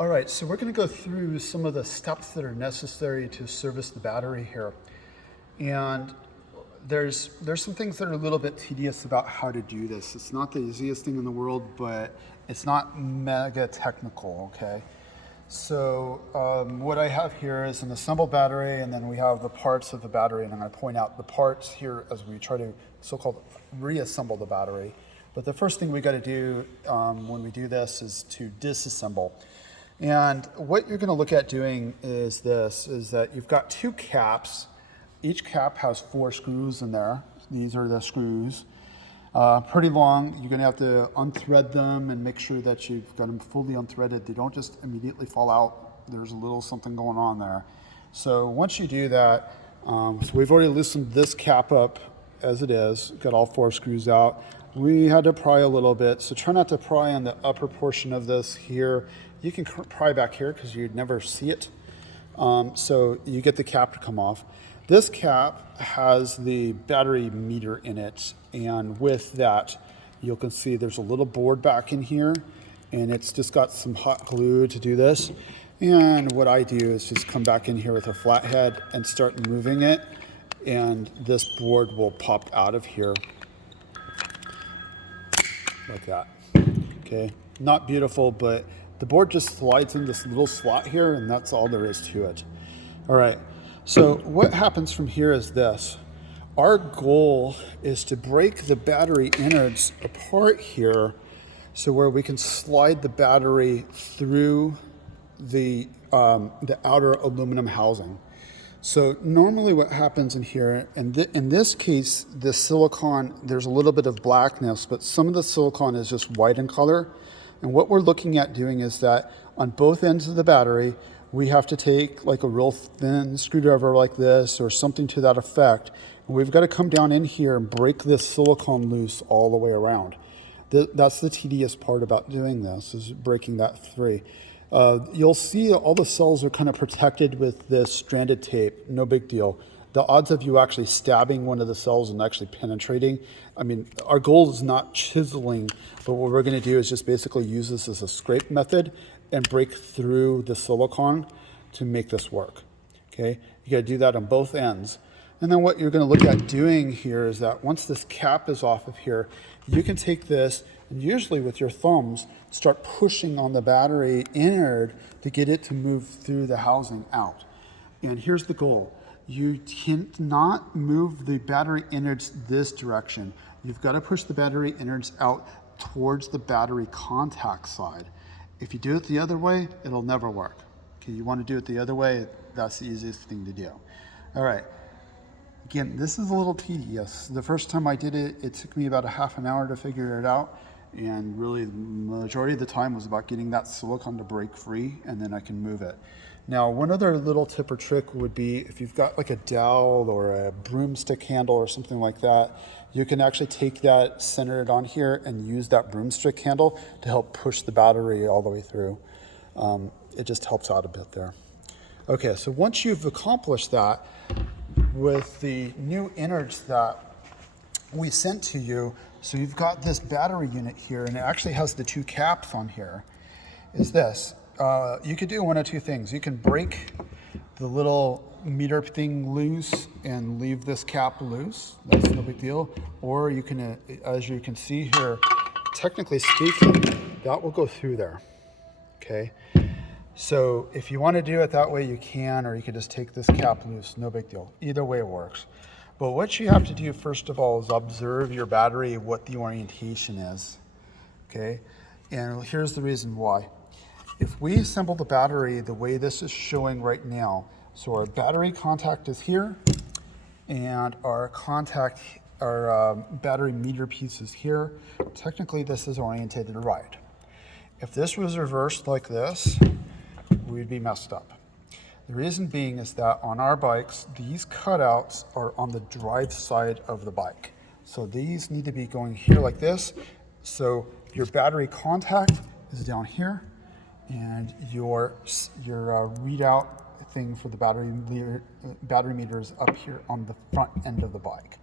All right, so we're going to go through some of the steps that are necessary to service the battery here. And there's some things that are a little bit tedious about how to do this. It's not the easiest thing in the world, but it's not mega technical, okay? So what I have here is an assembled battery, and then we have the parts of the battery, and I'm going to point out the parts here as we try to so-called reassemble the battery. But the first thing we got to do when we do this is to disassemble. And what you're going to look at doing is this, is that you've got two caps. Each cap has 4 screws in there. These are the screws. Pretty long. You're going to have to unthread them and make sure that you've got them fully unthreaded. They don't just immediately fall out. There's a little something going on there. So once you do that, so we've already loosened this cap up as it is, got all 4 screws out. We had to pry a little bit, so try not to pry on the upper portion of this here. You can pry back here because you'd never see it. So you get the cap to come off. This cap has the battery meter in it, and with that, you can see there's a little board back in here, and it's just got some hot glue to do this. And what I do is just come back in here with a flathead and start moving it, and this board will pop out of here like that. Okay, not beautiful, but the board just slides in this little slot here, and that's all there is to it. All right, so what happens from here is this. Our goal is to break the battery innards apart here, so where we can slide the battery through the outer aluminum housing. So normally what happens in here, and in this case, the silicon, there's a little bit of blackness, but some of the silicon is just white in color. And what we're looking at doing is that on both ends of the battery, we have to take like a real thin screwdriver like this or something to that effect. And we've got to come down in here and break this silicone loose all the way around. That's the tedious part about doing this, is breaking that free. You'll see all the cells are kind of protected with this stranded tape, no big deal. The odds of you actually stabbing one of the cells and actually penetrating, I mean, our goal is not chiseling, but what we're going to do is just basically use this as a scrape method and break through the silicone to make this work. Okay, you got to do that on both ends. And then what you're going to look at doing here is that once this cap is off of here, you can take this and usually with your thumbs start pushing on the battery innard to get it to move through the housing out. And here's the goal. You cannot move the battery innards this direction. You've got to push the battery innards out towards the battery contact side. If you do it the other way, it'll never work. Okay, you want to do it the other way, that's the easiest thing to do. All right. Again, this is a little tedious. The first time I did it, it took me about a half an hour to figure it out. And really, the majority of the time was about getting that silicone to break free, and then I can move it. Now, one other little tip or trick would be if you've got like a dowel or a broomstick handle or something like that, you can actually take that, center it on here, and use that broomstick handle to help push the battery all the way through. It just helps out a bit there. Okay, so once you've accomplished that, with the new innards that we sent to you, so you've got this battery unit here, and it actually has the 2 caps on here, is this. You could do one of 2 things. You can break the little meter thing loose and leave this cap loose. That's no big deal. Or you can, as you can see here, technically speaking, that will go through there, okay? So if you want to do it that way, you can, or you can just take this cap loose, no big deal. Either way works. But what you have to do, first of all, is observe your battery, what the orientation is, okay? And here's the reason why. If we assemble the battery the way this is showing right now, so our battery contact is here, and our battery meter piece is here, technically this is orientated right. If this was reversed like this, we'd be messed up. The reason being is that on our bikes, these cutouts are on the drive side of the bike. So these need to be going here like this. So your battery contact is down here, and your readout thing for the battery meter is up here on the front end of the bike.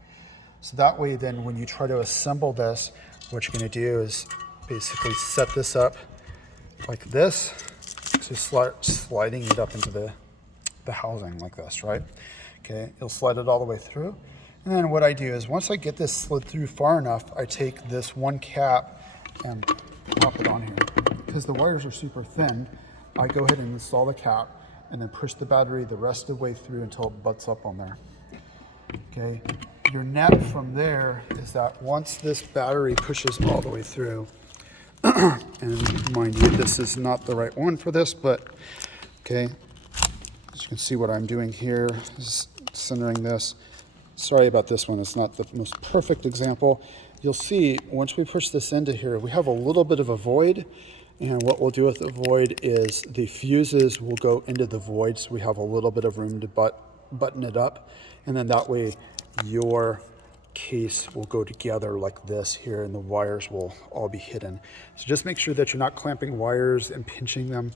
So that way then when you try to assemble this, what you're going to do is basically set this up like this. to start sliding it up into the housing like this, right? Okay, you'll slide it all the way through. And then what I do is once I get this slid through far enough, I take this one cap and pop it on here. Because the wires are super thin, I go ahead and install the cap and then push the battery the rest of the way through until it butts up on there. Okay, your net from there is that once this battery pushes all the way through, and mind you, this is not the right one for this, but okay, as you can see what I'm doing here is centering this. Sorry about this one, it's not the most perfect example. You'll see once we push this into here, we have a little bit of a void, and what we'll do with the void is the fuses will go into the void, so we have a little bit of room to button it up, and then that way your case will go together like this here, and the wires will all be hidden. So just make sure that you're not clamping wires and pinching them,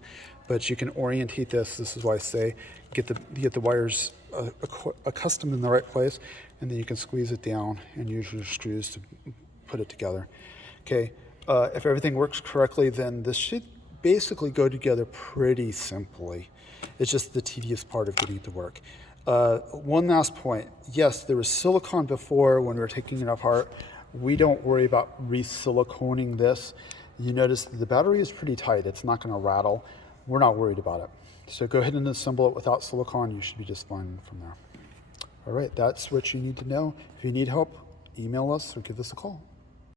but you can orientate this. This is why I say get the wires accustomed in the right place, and then you can squeeze it down and use your screws to put it together. Okay, if everything works correctly, then this should basically go together pretty simply. It's just the tedious part of getting it to work. One last point. Yes, there was silicone before when we were taking it apart. We don't worry about re-siliconing this. You notice the battery is pretty tight. It's not going to rattle. We're not worried about it. So go ahead and assemble it without silicone. You should be just fine from there. All right, that's what you need to know. If you need help, email us or give us a call.